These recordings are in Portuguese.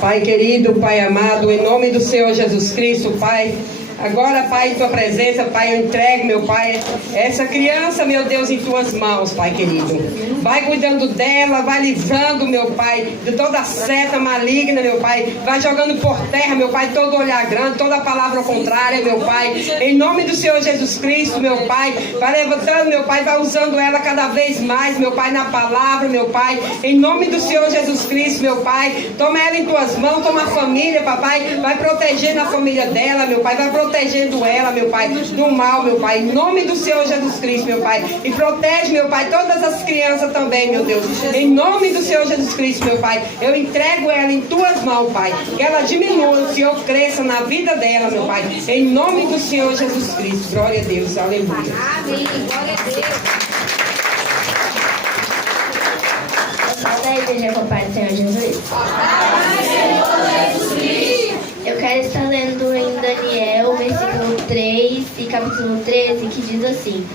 Pai querido, Pai amado, em nome do Senhor Jesus Cristo, Pai, agora, Pai, em Tua presença, Pai, eu entrego, meu Pai, essa criança, meu Deus, em Tuas mãos, Pai querido. Vai cuidando dela, vai livrando, meu Pai, de toda seta maligna, meu Pai. Vai jogando por terra, meu Pai, todo olhar grande, toda palavra contrária, meu Pai. Em nome do Senhor Jesus Cristo, meu Pai, vai levantando, meu Pai, vai usando ela cada vez mais, meu Pai, na palavra, meu Pai. Em nome do Senhor Jesus Cristo, meu Pai, toma ela em Tuas mãos, toma a família, papai, vai protegendo a família dela, meu Pai, vai protegendo ela, meu Pai, do mal, meu Pai, em nome do Senhor Jesus Cristo, meu Pai, e protege, meu Pai, todas as crianças também, meu Deus, em nome do Senhor Jesus Cristo, meu Pai, eu entrego ela em Tuas mãos, Pai, que ela diminua, o Senhor cresça na vida dela, meu Pai, em nome do Senhor Jesus Cristo, glória a Deus, aleluia. Amém, glória a Deus. Da igreja com o Pai do Senhor Jesus. Eu quero estar lendo em Daniel, versículo 3 e capítulo 13, que diz assim: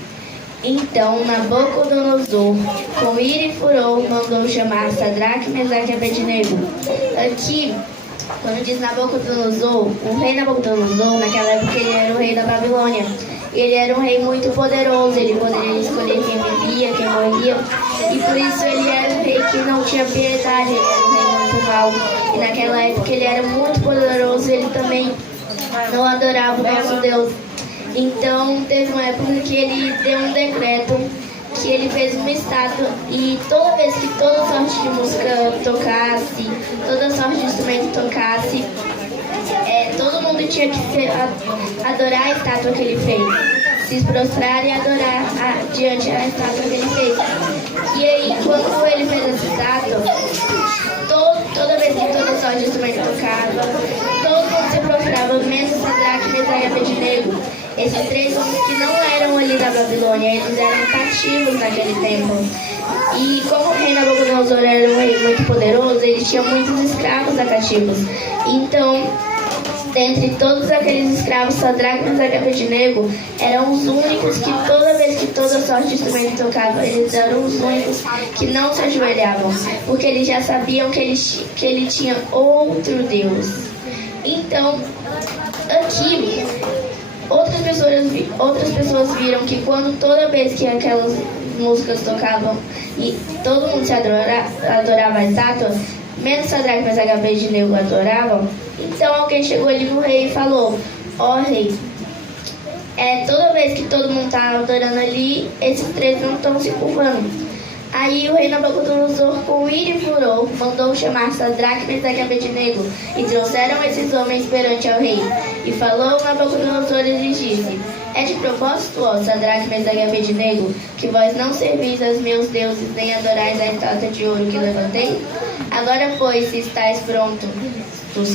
Então Nabucodonosor, com ira e furor, mandou chamar Sadraque, Mesaque e Abednego. Aqui, quando diz Nabucodonosor, o rei Nabucodonosor, naquela época ele era o rei da Babilônia. Ele era um rei muito poderoso, ele poderia escolher quem vivia, quem morria, e por isso ele era um rei que não tinha piedade, ele era um rei muito mau. E naquela época ele era muito poderoso, ele também não adorava o nosso Deus. Então teve uma época que ele deu um decreto, que ele fez uma estátua, e toda vez que toda sorte de música tocasse, toda sorte de instrumento tocasse, todo mundo tinha que adorar a estátua que ele fez, se prostrar e adorar diante da estátua que ele fez. E aí, quando ele fez essa estátua, toda vez que toda sorte de instrumento tocava, todo mundo se prostrava, menos Sadraque, Mesaque e Abednego. Esses três homens que não eram ali da Babilônia, eles eram cativos naquele tempo. E como o rei Nabucodonosor era um rei muito poderoso, ele tinha muitos escravos cativos. Então, dentre todos aqueles escravos, Sadraque, Mesaque e Abednego eram os únicos que toda vez que toda sorte de instrumento tocava, eles eram os únicos que não se ajoelhavam, porque eles já sabiam que ele tinha outro Deus. Então, aqui, outras pessoas viram que quando toda vez que aquelas músicas tocavam e todo mundo se adorava a estátua, menos Sadraque, Mesaque e Abednego adoravam, então alguém chegou ali no rei e falou: ó rei, toda vez que todo mundo está adorando ali, esses três não estão se curvando. Aí o rei Nabucodonosor, com ira e furor, mandou chamar Sadraque, Mesaque e Abednego, e trouxeram esses homens perante ao rei. E falou Nabucodonosor e lhes disse: é de propósito, ó Sadraque, Mesaque e Abednego, que vós não servis aos meus deuses, nem adorais a estátua de ouro que levantei? Agora, pois, se estáis prontos,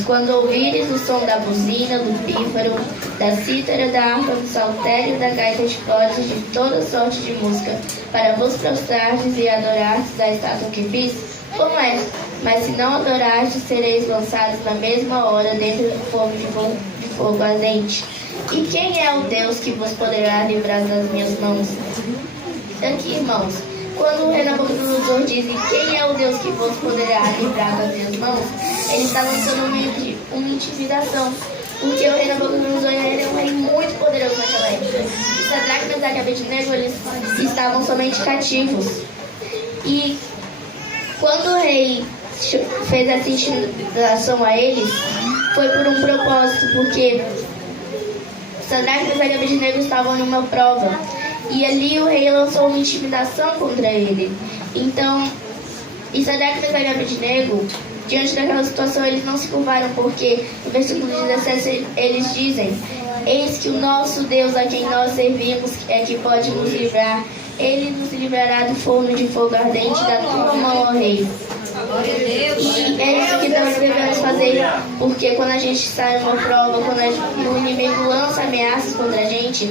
quando ouvires o som da buzina, do pífaro, da cítara, da harpa, do saltério, da gaita de cordas, de toda sorte de música, para vos prostrardes e adorardes a estátua que fiz, como é? Mas se não adorardes, sereis lançados na mesma hora dentro do fogo de fogo ardente. E quem é o Deus que vos poderá livrar das minhas mãos? Aqui, irmãos, quando o rei Nabucodonosor diz quem é o Deus que vos poderá livrar das minhas mãos, ele está lançando uma intimidação, porque o rei Nabucodonosor era um rei muito poderoso naquela época. E Sadraque, Mesaque e Abednego, eles estavam somente cativos. E quando o rei fez essa intimidação a eles, foi por um propósito, porque Sadraque, Mesaque e Abednego estavam numa prova. E ali o rei lançou uma intimidação contra ele. Então, Sadraque, Mesaque e Abednego, diante daquela situação, eles não se curvaram, porque no versículo 17 eles dizem: eis que o nosso Deus, a quem nós servimos, é que pode nos livrar. Ele nos livrará do forno de fogo ardente da tua mão, ó rei. E é isso que nós devemos fazer, porque quando a gente sai numa prova, quando o inimigo lança ameaças contra a gente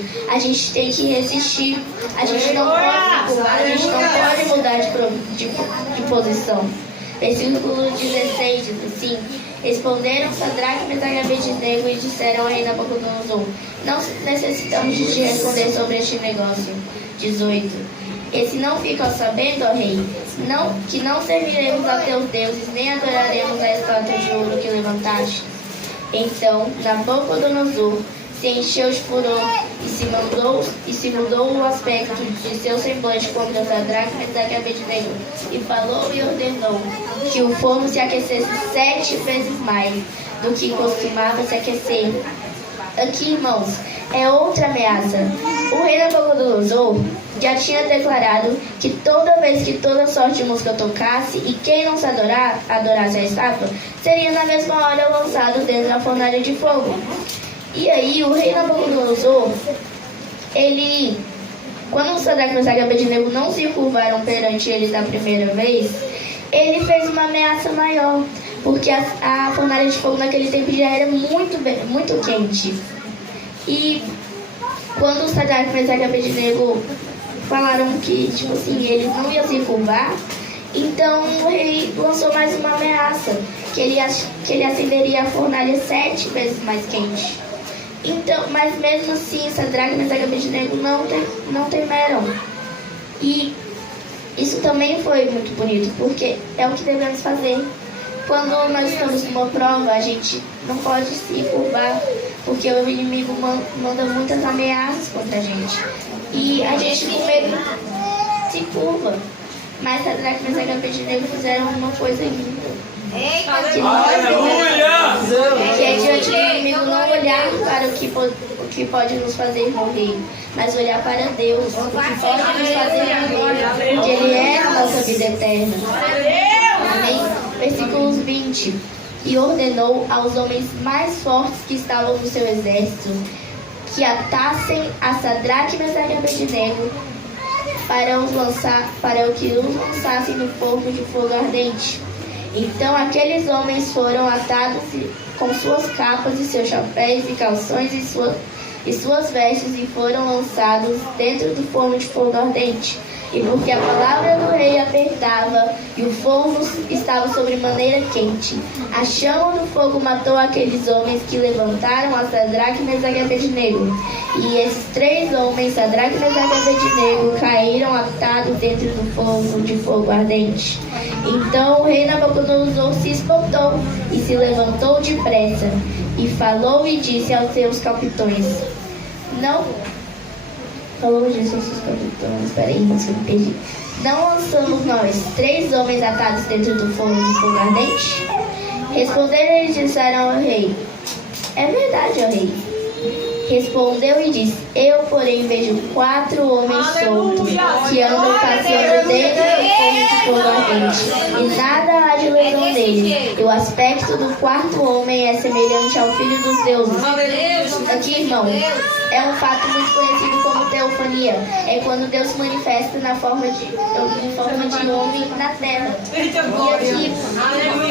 tem que resistir. A gente não pode pular, a gente não pode mudar de posição. Versículo 16 diz assim: responderam Sadraque, Mesaque e Abednego e disseram ao rei Nabucodonosor: não necessitamos de te responder sobre este negócio. 18. E se não ficam sabendo, ó rei, que não serviremos a teus deuses, nem adoraremos a estátua de ouro que vontade. Então Nabucodonosor se encheu de furor e se mudou o aspecto de seu semblante contra Sadraque, Mesaque e Abednego, e falou e ordenou que o forno se aquecesse 7 vezes mais do que costumava se aquecer. Aqui, irmãos, é outra ameaça. O rei Nabucodonosor já tinha declarado que toda vez que toda sorte de música tocasse e quem não se adorasse a estátua, seria na mesma hora lançado dentro da fornalha de fogo. E aí, o rei Nabucodonosor, quando Sadraque, Mesaque e Abednego não se curvaram perante ele da primeira vez, ele fez uma ameaça maior, porque a fornalha de fogo naquele tempo já era muito quente. E quando Sadraque, Mesaque e Abednego falaram que, eles não iam se curvar, então o rei lançou mais uma ameaça, que ele acenderia a fornalha 7 vezes mais quente. Então, mas mesmo assim, Sadraque, Mesaque e Abednego não temeram. E isso também foi muito bonito, porque é o que devemos fazer. Quando nós estamos numa prova, a gente não pode se curvar, porque o inimigo manda muitas ameaças contra a gente. E a gente com medo se curva. Mas Sadraque, Mesaque e Abednego fizeram uma coisa linda. Que é diante do inimigo não olhar para o que pode nos fazer morrer, mas olhar para Deus, o que pode nos fazer morrer, porque Ele é a nossa vida eterna. Amém? Versículos 20. E ordenou aos homens mais fortes que estavam no seu exército que atassem a Sadraque, Mesaque e Abednego para que os lançassem no forno de fogo ardente. Então aqueles homens foram atados com suas capas e seus chapéus e calções e suas vestes e foram lançados dentro do forno de fogo ardente. E porque a palavra do rei apertava e o fogo estava sobremaneira quente, a chama do fogo matou aqueles homens que levantaram a Sadraque, Mesaque e Abednego. E esses 3 homens, Sadraque, Mesaque e Abednego, caíram atados dentro do fogo de fogo ardente. Então o rei Nabucodonosor se espantou e se levantou depressa e falou e disse aos seus capitões: Não lançamos nós 3 homens atados dentro do forno de fogo ardente? Responderam e disseram ao rei: É verdade, ó rei. Respondeu e disse: Eu, porém, vejo 4 homens soltos que andam passeando dentro do forno de fogo ardente, e nada há de lesão nele. E o aspecto do 4º homem é semelhante ao filho dos deuses. Aqui, irmão, é um fato muito conhecido como teofania. É quando Deus se manifesta em forma de homem na terra. E aqui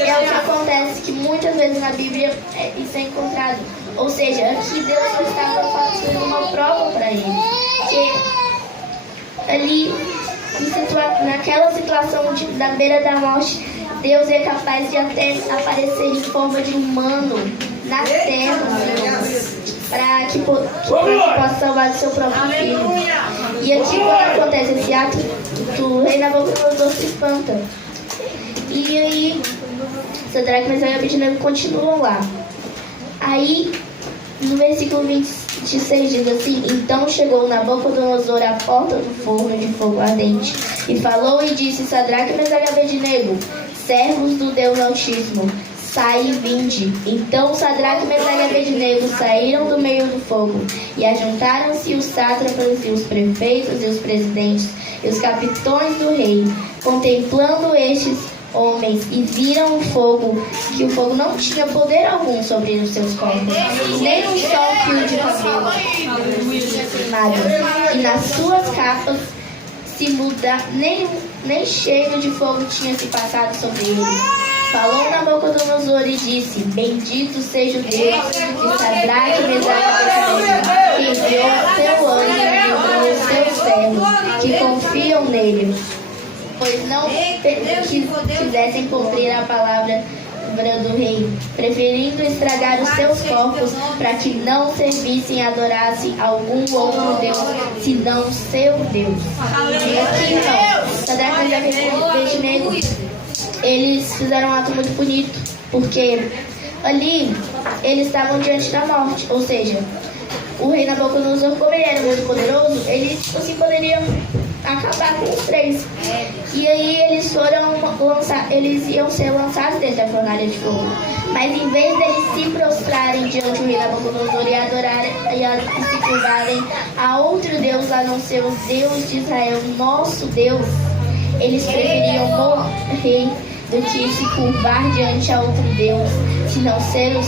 é o que acontece, que muitas vezes na Bíblia isso é encontrado. Ou seja, aqui Deus só estava fazendo uma prova para ele. Porque ali, naquela situação da beira da morte, Deus é capaz de até aparecer em forma de humano na terra, para que possa salvar o seu próprio filho. E aqui, quando acontece esse ato, o rei Nabucodonosor se espanta. E aí, Sadraque, Mesaque e Abednego continuam lá. Aí, no versículo 26 diz assim: Então chegou Nabucodonosor à porta do forno de fogo ardente, e falou e disse: Sadraque, Mesaque e Abednego, servos do Deus Altíssimo, sai e vinde. Então Sadraque, Mesaque e Abednego saíram do meio do fogo, e ajuntaram-se os sátrapas e os prefeitos e os presidentes e os capitões do rei, contemplando estes homens, e viram que o fogo não tinha poder algum sobre os seus corpos, nem um só fio de cabelo tinha queimado, e nas suas capas nem cheiro de fogo tinha se passado sobre eles. Falou Nabucodonosor e disse: Bendito seja o Deus que Sadraque, Mesaque e Abednego, que enviou o seu anjo e livrou os seus servos, que confiam nele, pois não quisessem cumprir a palavra do rei, preferindo estragar os seus corpos, para que não servissem e adorassem algum outro Deus, senão seu Deus. E aqui então, Sadraque, Mesaque e Abednego, eles fizeram um ato muito bonito, porque Ali, eles estavam diante da morte, ou seja, o rei Nabucodonosor, como ele era muito poderoso, ele assim, poderia acabar com os três. E aí eles iam ser lançados dentro da fornalha de fogo. Mas em vez deles se prostrarem diante do rei Nabucodonosor e adorarem e se curvarem a outro Deus a não ser o Deus de Israel, nosso Deus, eles preferiam morrer do que se curvar diante a outro Deus, senão ser o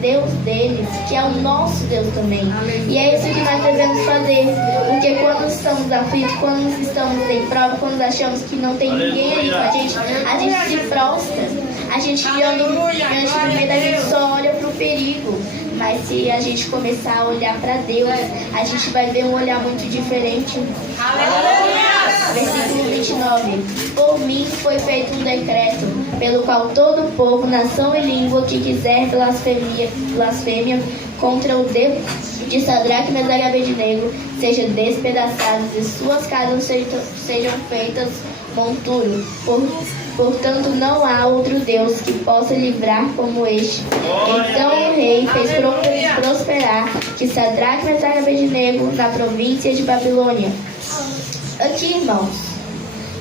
Deus deles, que é o nosso Deus também. E é isso que nós devemos fazer, porque quando estamos aflitos, quando estamos em prova, quando achamos que não tem ninguém ali com a gente se prostra, a gente anda diante do medo, a gente só olha para o perigo. Mas se a gente começar a olhar para Deus, a gente vai ver um olhar muito diferente. Versículo 29. Por mim foi feito um decreto, pelo qual todo povo, nação e língua que quiser blasfêmia contra o Deus de Sadraque, Mesaque e Abednego, seja despedaçados e suas casas sejam feitas monturo. Portanto, não há outro Deus que possa livrar como este. Então o rei fez prosperar que Sadraque, Mesaque e Abednego na província de Babilônia. Aqui, irmãos,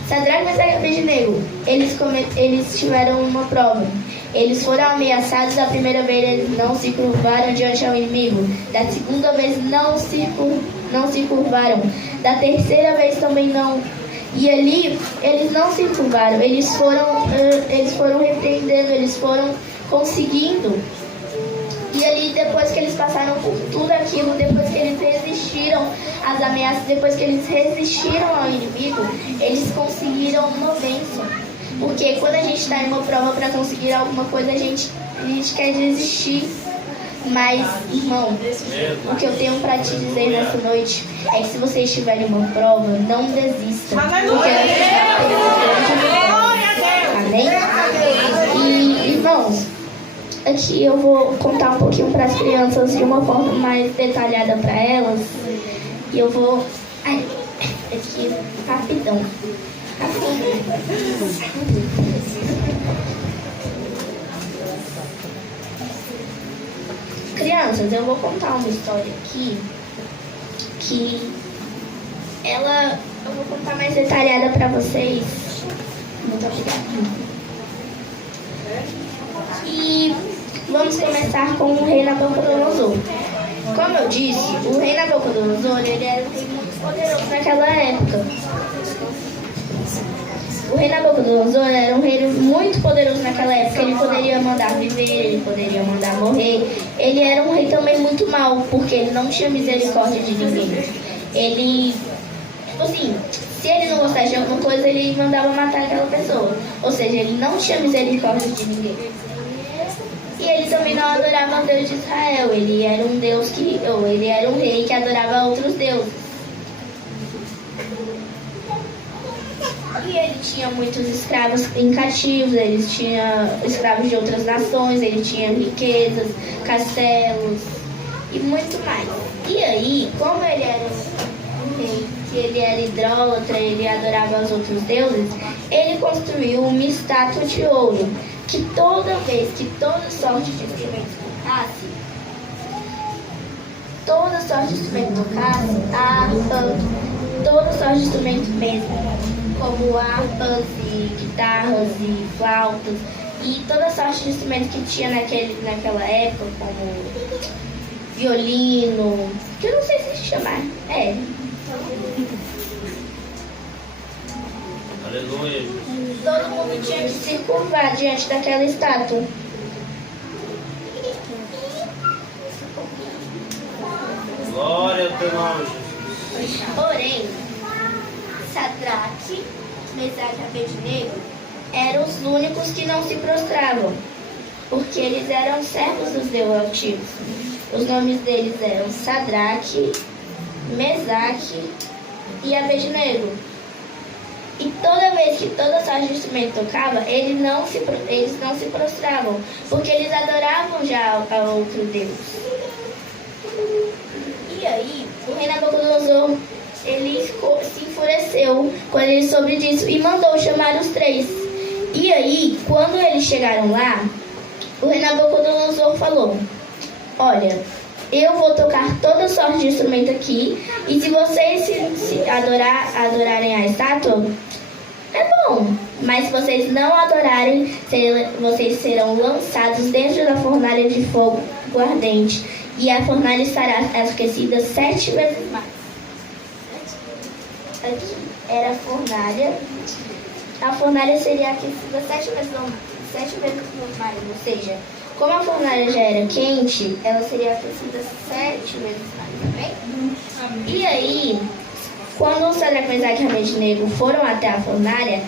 Sadraque, Mesaque e Abednego, eles tiveram uma prova. Eles foram ameaçados. Da primeira vez eles não se curvaram diante ao inimigo. Da segunda vez não se curvaram. Da terceira vez também não. E ali, eles não se curvaram, eles foram repreendendo, eles foram conseguindo. E ali, depois que eles passaram por tudo aquilo, depois que eles resistiram às ameaças, depois que eles resistiram ao inimigo, eles conseguiram uma bênção. Porque quando a gente está em uma prova para conseguir alguma coisa, a gente quer desistir. Mas, irmão, o que eu tenho para te dizer nessa noite é que se você estiver em uma prova, não desista. Porque nós Amém? E, irmãos, aqui eu vou contar um pouquinho para as crianças de uma forma mais detalhada para elas. E eu vou... aqui, rapidão. Crianças, eu vou contar uma história aqui que eu vou contar mais detalhada para vocês. Muito obrigada. E vamos começar com o rei Nabucodonosor. Como eu disse, o rei Nabucodonosor, ele era um rei muito poderoso naquela época. O rei Nabucodonosor era um rei muito poderoso naquela época. Ele poderia mandar viver, ele poderia mandar morrer. Ele era um rei também muito mau, porque ele não tinha misericórdia de ninguém. Ele, tipo assim, se ele não gostasse de alguma coisa, ele mandava matar aquela pessoa. Ou seja, ele não tinha misericórdia de ninguém. E ele também não adorava o Deus de Israel. Ele era um ele era um rei que adorava outros deuses. E ele tinha muitos escravos em cativos, ele tinha escravos de outras nações, ele tinha riquezas, castelos e muito mais. E aí, como ele era um rei, que ele era idólatra, ele adorava os outros deuses, ele construiu uma estátua de ouro, que toda vez que toda sorte de instrumento tocasse, harpa, toda sorte de instrumento mesmo, como harpas e guitarras e flautas e toda sorte de instrumento que tinha naquela época, como violino, que eu não sei se chamar. Aleluia. Todo mundo tinha que se curvar diante daquela estátua. Glória ao teu nome, Jesus. Porém, Sadraque, Mesaque e Abednego eram os únicos que não se prostravam, porque eles eram servos dos Deus altivos. Os nomes deles eram Sadraque, Mesaque e Abednego. E toda vez que toda sorte de instrumento tocava, eles não se prostravam, porque eles adoravam já a outro Deus. E aí, o rei Nabucodonosor, ele se enfureceu quando ele soube disso e mandou chamar os três. E aí, quando eles chegaram lá, o rei Nabucodonosor Senhor falou: olha, eu vou tocar toda sorte de instrumento aqui, e se vocês se adorarem a estátua, é bom. Mas se vocês não adorarem, vocês serão lançados dentro da fornalha de fogo ardente, e a fornalha estará aquecida 7 vezes mais. Aqui era a fornalha. A fornalha seria aquecida 7 vezes mais, ou seja, como a fornalha já era quente, ela seria aquecida 7 vezes mais, tá bem? E aí, quando Sadraque, Mesaque e Abednego foram até a fornalha,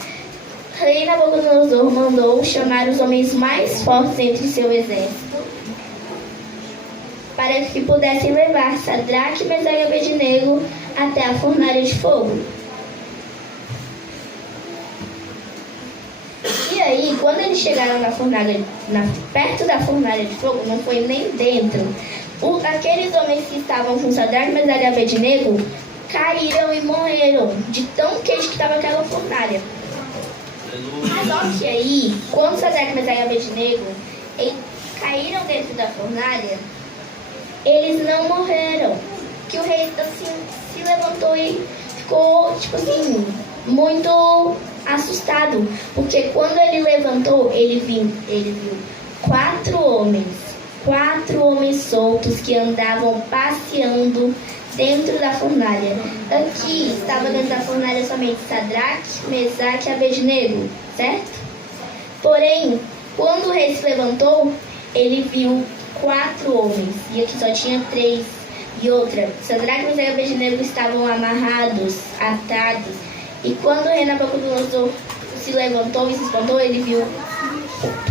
rei Nabucodonosor mandou chamar os homens mais fortes entre seu exército para que pudessem levar Sadraque, Mesaque e Abednego até a fornalha de fogo. E aí, quando eles chegaram na fornalha, perto da fornalha de fogo, não foi nem dentro, aqueles homens que estavam com Sadraque, Mesaque e Abednego caíram e morreram de tão quente que estava aquela fornalha. Só que aí, quando Sadraque, Mesaque e Abednego caíram dentro da fornalha, eles não morreram. Que o rei assim se levantou e ficou muito assustado, porque quando ele levantou, ele viu 4 homens soltos que andavam passeando dentro da fornalha. Aqui estava dentro da fornalha somente Sadraque, Mesaque e Abednego, certo? Porém, quando o rei se levantou, ele viu 4 homens, e aqui só tinha 3. E outra, Sadraque, Mesaque e Abednego estavam amarrados, atados. E quando o rei Nabucodonosor se levantou e se espantou, ele viu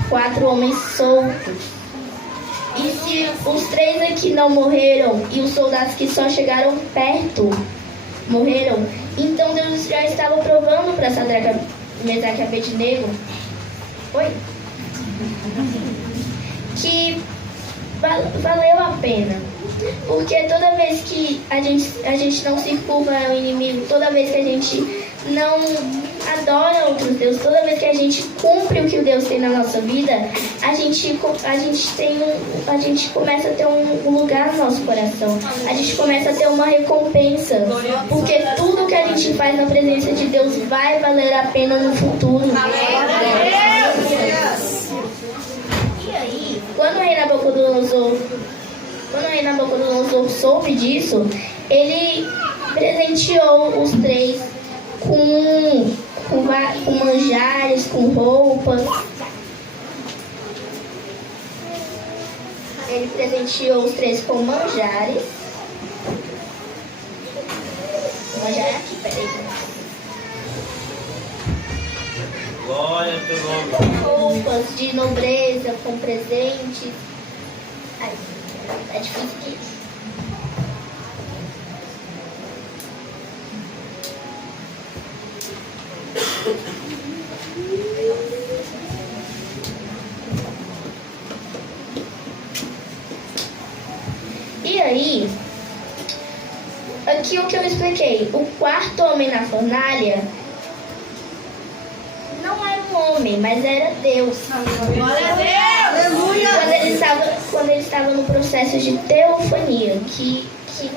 4 homens soltos. E se os 3 aqui não morreram e os soldados que só chegaram perto morreram, então Deus já estava provando para Sadraque, Mesaque e Abednego que valeu a pena. Porque toda vez que a gente não se curva ao inimigo, toda vez que a gente não adora outros deuses, toda vez que a gente cumpre o que o Deus tem na nossa vida, a gente começa a ter um lugar no nosso coração. A gente começa a ter uma recompensa. Porque tudo que a gente faz na presença de Deus vai valer a pena no futuro. E aí, quando o rei Nabucodonosor soube disso, ele presenteou os 3 com manjares, com roupas. Ele presenteou os 3 com manjares. O manjar é aqui, peraí. Glória a teu nome. Com roupas de nobreza, com presentes. Ai, é difícil isso. E aí, aqui o que eu expliquei, o 4º homem na fornalha não era um homem, mas era Deus. Glória a Deus! Aleluia! Quando ele estava no processo de teofania, que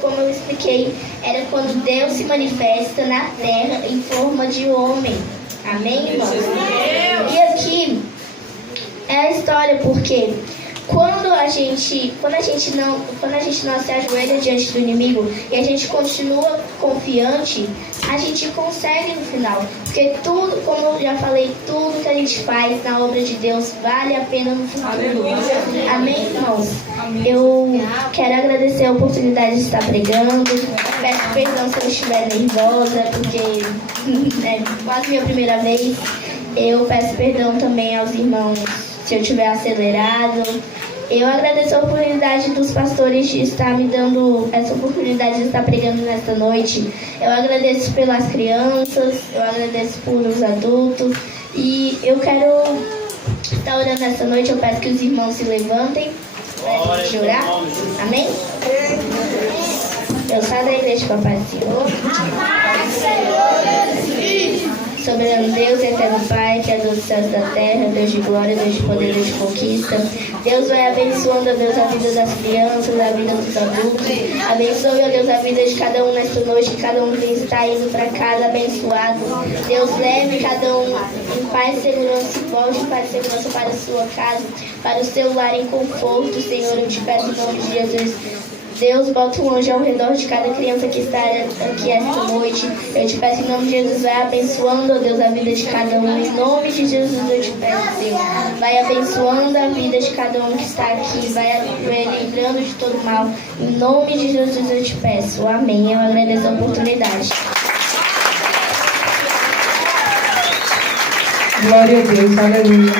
como eu expliquei, era quando Deus se manifesta na terra em forma de homem. Amém, irmãos? E aqui é a história, porque quando a gente não se ajoelha diante do inimigo e a gente continua confiante, a gente consegue no final. Porque tudo, como eu já falei, tudo que a gente faz na obra de Deus vale a pena no futuro. Amém, irmãos? Eu quero agradecer a oportunidade de estar pregando. Peço perdão se eu estiver nervosa, porque é quase minha primeira vez. Eu peço perdão também aos irmãos se eu estiver acelerado. Eu agradeço a oportunidade dos pastores de estar me dando essa oportunidade de estar pregando nesta noite. Eu agradeço pelas crianças, eu agradeço por os adultos. E eu quero estar orando nesta noite. Eu peço que os irmãos se levantem para a gente orar. Amém? Eu saio da igreja, Papai do Senhor. soberano Deus, eterno Pai, Criador dos céus e da terra, Deus de glória, Deus de poder, Deus de conquista. Deus vai abençoando, ó Deus, a vida das crianças, a vida dos adultos. Abençoe, ó Deus, a vida de cada um nesta noite, que cada um está indo para casa abençoado. Deus leve cada um em paz e segurança, volte em paz e segurança para a sua casa, para o seu lar em conforto, Senhor, eu te peço em nome de Jesus. Deus, bota um anjo ao redor de cada criança que está aqui esta noite. Eu te peço em nome de Jesus, vai abençoando, ó Deus, a vida de cada um. Em nome de Jesus eu te peço, Senhor. Vai abençoando a vida de cada um que está aqui. Vai livrando de todo mal. Em nome de Jesus eu te peço. Amém. Eu agradeço a oportunidade. Glória a Deus, aleluia.